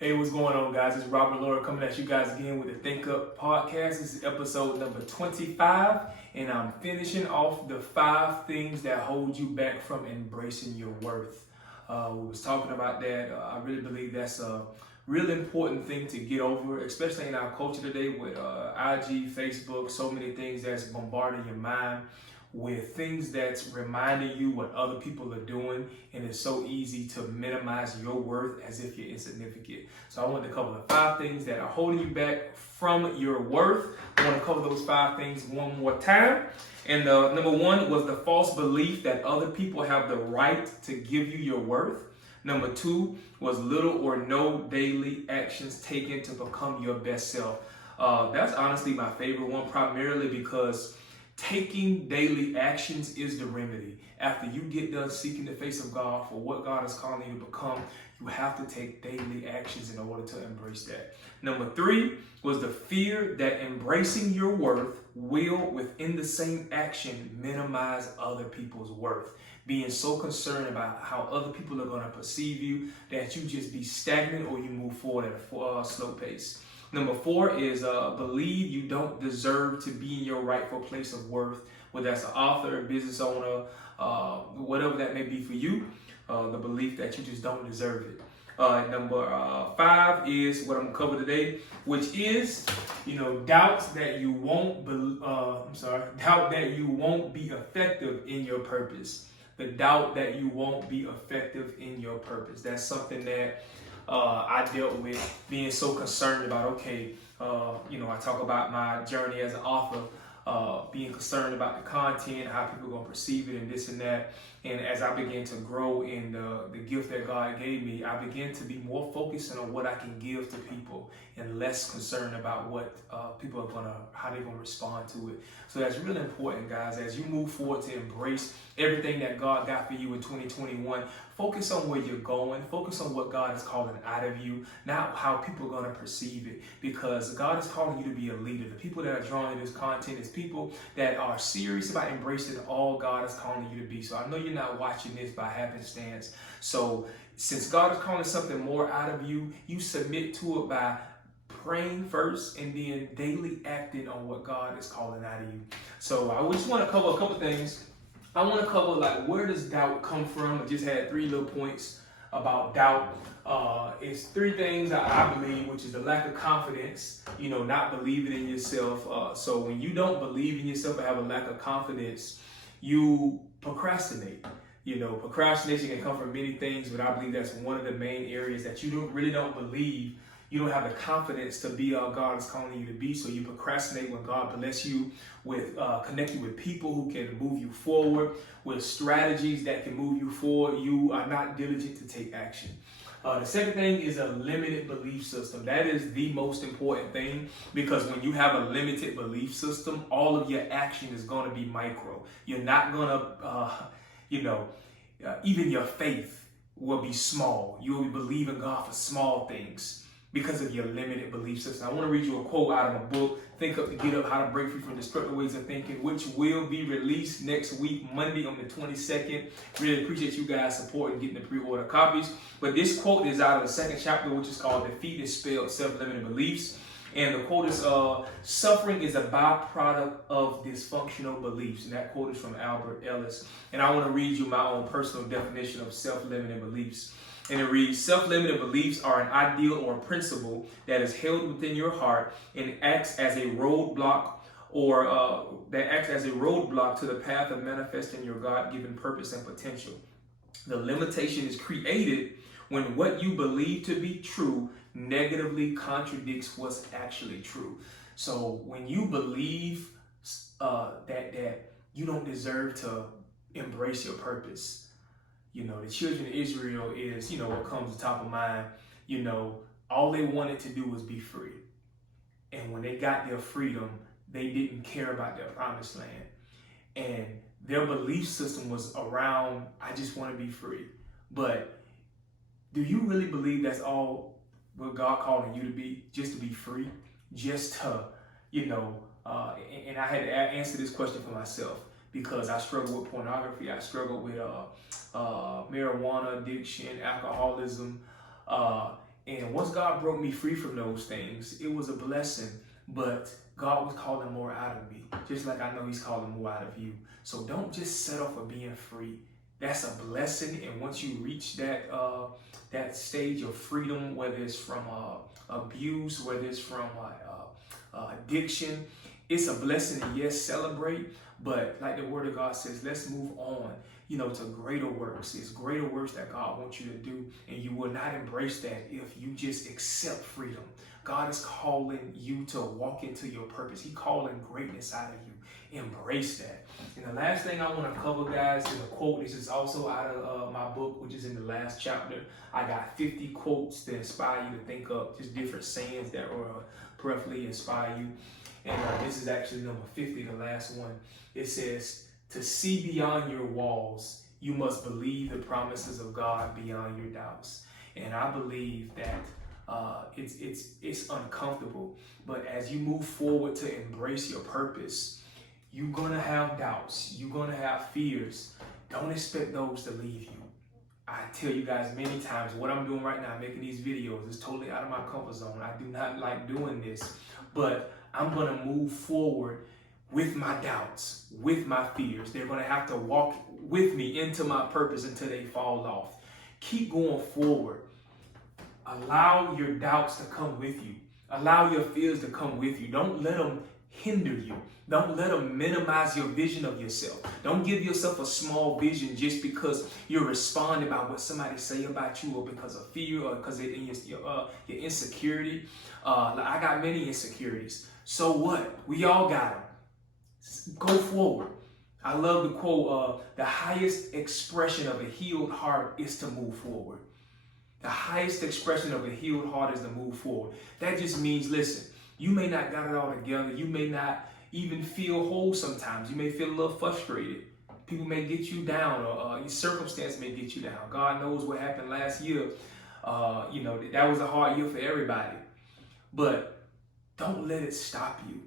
Hey, what's going on, guys? It's Robert Laura coming at you guys again with the Think Up podcast. This is episode number 25, and I'm finishing off the 5 things that hold you back from embracing your worth. We was talking about that. I really believe that's a really important thing to get over, especially in our culture today with IG, Facebook, so many things that's bombarding your mind with things that's reminding you what other people are doing, and it's so easy to minimize your worth as if you're insignificant. So I want to cover the 5 things that are holding you back from your worth. I want to cover those 5 things one more time. And number 1 was the false belief that other people have the right to give you your worth. Number 2 was little or no daily actions taken to become your best self. That's honestly my favorite one, primarily because taking daily actions is the remedy. After you get done seeking the face of God for what God is calling you to become, you have to take daily actions in order to embrace that. Number 3 was the fear that embracing your worth will, within the same action, minimize other people's worth. Being so concerned about how other people are going to perceive you that you just be stagnant or you move forward at a slow pace. Number 4 is believe you don't deserve to be in your rightful place of worth, whether that's an author, a business owner, whatever that may be for you, the belief that you just don't deserve it. Number 5 is what I'm gonna cover today, which is, doubts that you won't doubt that you won't be effective in your purpose. The doubt that you won't be effective in your purpose. That's something that I dealt with, being so concerned about, I talk about my journey as an author, being concerned about the content, how people are going to perceive it and this and that. And as I began to grow in the gift that God gave me, I began to be more focused on what I can give to people and less concerned about what people are how they're gonna respond to it. So that's really important, guys. As you move forward to embrace everything that God got for you in 2021, focus on where you're going. Focus on what God is calling out of you, not how people are gonna perceive it. Because God is calling you to be a leader. The people that are drawing this content is people that are serious about embracing all God is calling you to be. So I know you're not watching this by happenstance. So since God is calling something more out of you, you submit to it by praying first and then daily acting on what God is calling out of you. So I just want to cover a couple things. I want to cover where does doubt come from. I just had 3 little points about doubt. It's 3 things I believe, which is the lack of confidence, not believing in yourself. So when you don't believe in yourself or have a lack of confidence, you procrastinate. Procrastination can come from many things, but I believe that's one of the main areas that you really don't believe. You don't have the confidence to be all God is calling you to be, so you procrastinate when God bless you with connecting with people who can move you forward, with strategies that can move you forward. You are not diligent to take action. The second thing is a limited belief system. That is the most important thing, because when you have a limited belief system, all of your action is going to be micro. You're not going to, even your faith will be small. You will be believing God for small things because of your limited belief system. I want to read you a quote out of a book, Think Up to Get Up, How to Break Free from Destructive Ways of Thinking, which will be released next week, Monday on the 22nd. Really appreciate you guys supporting getting the pre-order copies. But this quote is out of the 2nd chapter, which is called Defeat is Spelled Self-Limiting Beliefs. And the quote is, suffering is a byproduct of dysfunctional beliefs. And that quote is from Albert Ellis. And I want to read you my own personal definition of self-limiting beliefs. And it reads, self-limiting beliefs are an ideal or principle that is held within your heart and acts as a roadblock to the path of manifesting your God-given purpose and potential. The limitation is created when what you believe to be true negatively contradicts what's actually true. So when you believe that you don't deserve to embrace your purpose, the children of Israel is, what comes to top of mind. All they wanted to do was be free. And when they got their freedom, they didn't care about their promised land. And their belief system was around, I just want to be free. But do you really believe that's all what God calling you to be, just to be free? Just to, and I had to answer this question for myself, because I struggle with pornography, I struggle with marijuana addiction, alcoholism, And once God broke me free from those things, it was a blessing, but God was calling more out of me, just like I know he's calling more out of you. So don't just settle for being free. That's a blessing. And once you reach that stage of freedom, whether it's from abuse, whether it's from addiction, it's a blessing. And yes, celebrate. But like the word of God says, let's move on, to greater works. It's greater works that God wants you to do. And you will not embrace that if you just accept freedom. God is calling you to walk into your purpose. He's calling greatness out of you. Embrace that. And the last thing I want to cover, guys, is a quote. This is also out of my book, which is in the last chapter. I got 50 quotes that inspire you to think up, just different sayings that will prayerfully inspire you. And this is actually number 50, the last one. It says, to see beyond your walls, you must believe the promises of God beyond your doubts. And I believe that it's uncomfortable, but as you move forward to embrace your purpose, you're gonna have doubts, you're gonna have fears. Don't expect those to leave you. I tell you guys many times, what I'm doing right now, making these videos, is totally out of my comfort zone. I do not like doing this, but I'm gonna move forward with my doubts, with my fears. They're gonna have to walk with me into my purpose until they fall off. Keep going forward. Allow your doubts to come with you. Allow your fears to come with you. Don't let them hinder you. Don't let them minimize your vision of yourself. Don't give yourself a small vision just because you're responding about what somebody say about you, or because of fear, or because of your insecurity. I got many insecurities. So what? We all got them. Go forward. I love the quote, the highest expression of a healed heart is to move forward. The highest expression of a healed heart is to move forward. That just means, listen, you may not got it all together. You may not even feel whole sometimes. You may feel a little frustrated. People may get you down, or your circumstance may get you down. God knows what happened last year. That was a hard year for everybody. But don't let it stop you.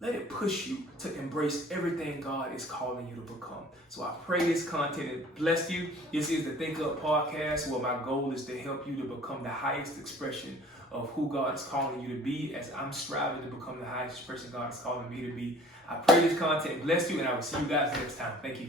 Let it push you to embrace everything God is calling you to become. So I pray this content has blessed you. This is the Think Up Podcast, where my goal is to help you to become the highest expression of who God is calling you to be, as I'm striving to become the highest expression God is calling me to be. I pray this content bless you, and I will see you guys next time. Thank you.